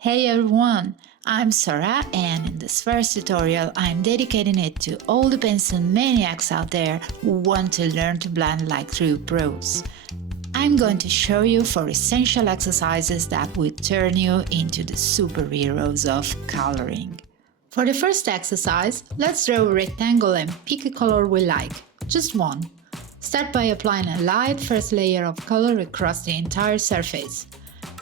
Hey everyone, I'm Sarah and in this first tutorial I'm dedicating it to all the pencil maniacs out there who want to learn to blend like true pros. I'm going to show you 4 essential exercises that will turn you into the superheroes of coloring. For the first exercise, let's draw a rectangle and pick a color we like, just one. Start by applying a light first layer of color across the entire surface.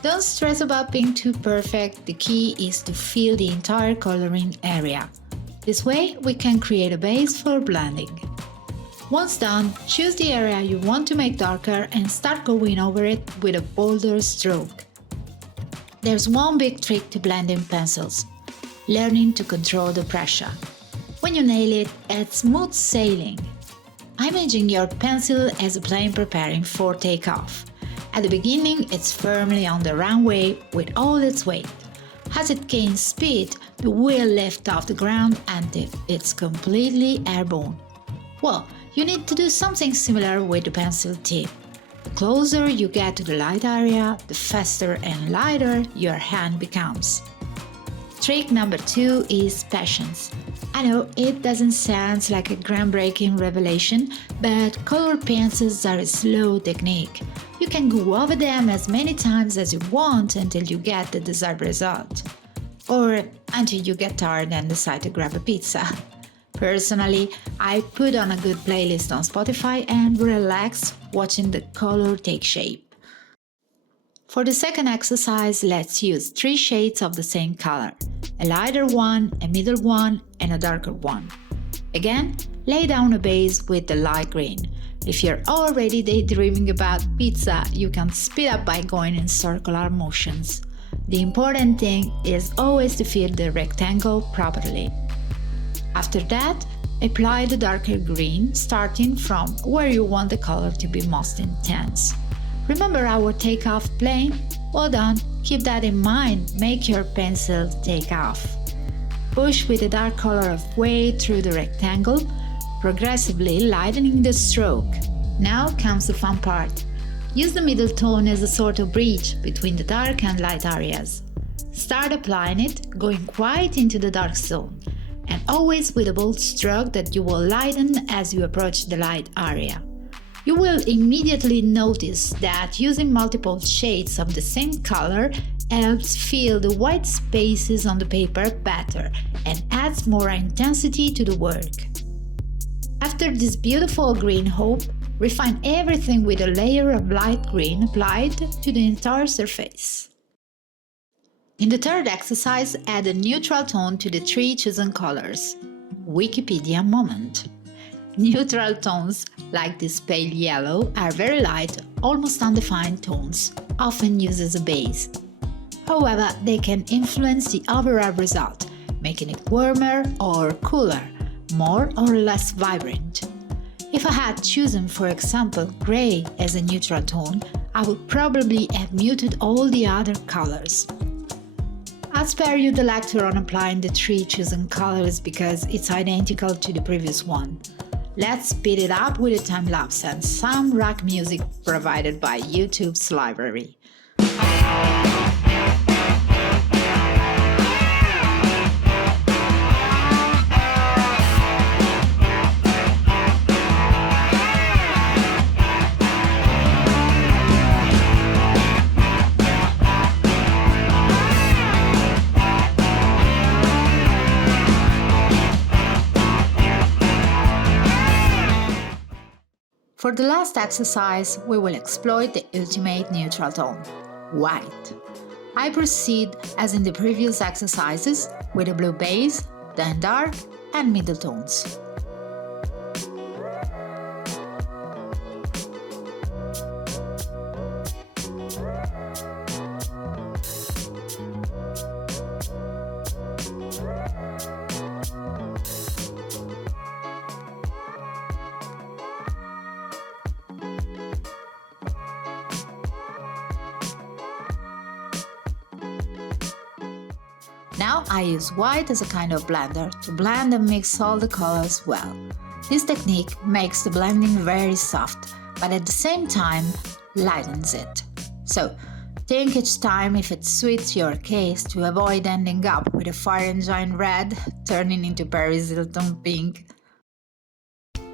Don't stress about being too perfect, the key is to fill the entire coloring area. This way we can create a base for blending. Once done, choose the area you want to make darker and start going over it with a bolder stroke. There's one big trick to blending pencils: learning to control the pressure. When you nail it, it's smooth sailing. Imagine your pencil as a plane preparing for takeoff. At the beginning, it's firmly on the runway with all its weight. As it gains speed, the wheel lifts off the ground and it's completely airborne. Well, you need to do something similar with the pencil tip. The closer you get to the light area, the faster and lighter your hand becomes. Trick number 2 is patience. I know it doesn't sound like a groundbreaking revelation, but color pencils are a slow technique. You can go over them as many times as you want until you get the desired result. Or until you get tired and decide to grab a pizza. Personally, I put on a good playlist on Spotify and relax watching the color take shape. For the second exercise, let's use 3 shades of the same color. A lighter one, a middle one, and a darker one. Again, lay down a base with the light green. If you're already daydreaming about pizza, you can speed up by going in circular motions. The important thing is always to fill the rectangle properly. After that, apply the darker green, starting from where you want the color to be most intense. Remember our takeoff plane? Well done, keep that in mind, make your pencil take off. Push with the dark color of weight through the rectangle, progressively lightening the stroke. Now comes the fun part. Use the middle tone as a sort of bridge between the dark and light areas. Start applying it, going quite into the dark zone, and always with a bold stroke that you will lighten as you approach the light area. You will immediately notice that using multiple shades of the same color helps fill the white spaces on the paper better and adds more intensity to the work. After this beautiful green hope, refine everything with a layer of light green applied to the entire surface. In the third exercise, add a neutral tone to the 3 chosen colors. Wikipedia moment. Neutral tones, like this pale yellow, are very light, almost undefined tones, often used as a base. However, they can influence the overall result, making it warmer or cooler, more or less vibrant. If I had chosen, for example, gray as a neutral tone, I would probably have muted all the other colors. I'll spare you the lecture on applying the 3 chosen colors because it's identical to the previous one. Let's speed it up with a time-lapse and some rock music provided by YouTube's library. For the last exercise, we will exploit the ultimate neutral tone, white. I proceed as in the previous exercises with a blue base, then dark and middle tones. Now I use white as a kind of blender to blend and mix all the colors well. This technique makes the blending very soft, but at the same time lightens it. So Think each time if it suits your case to avoid ending up with a fire engine red turning into Paris Hilton pink.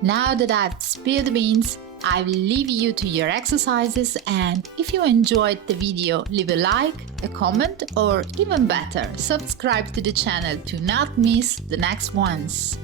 Now that I've spilled the beans, I will leave you to your exercises, and if you enjoyed the video, leave a like, a comment, or even better, subscribe to the channel to not miss the next ones.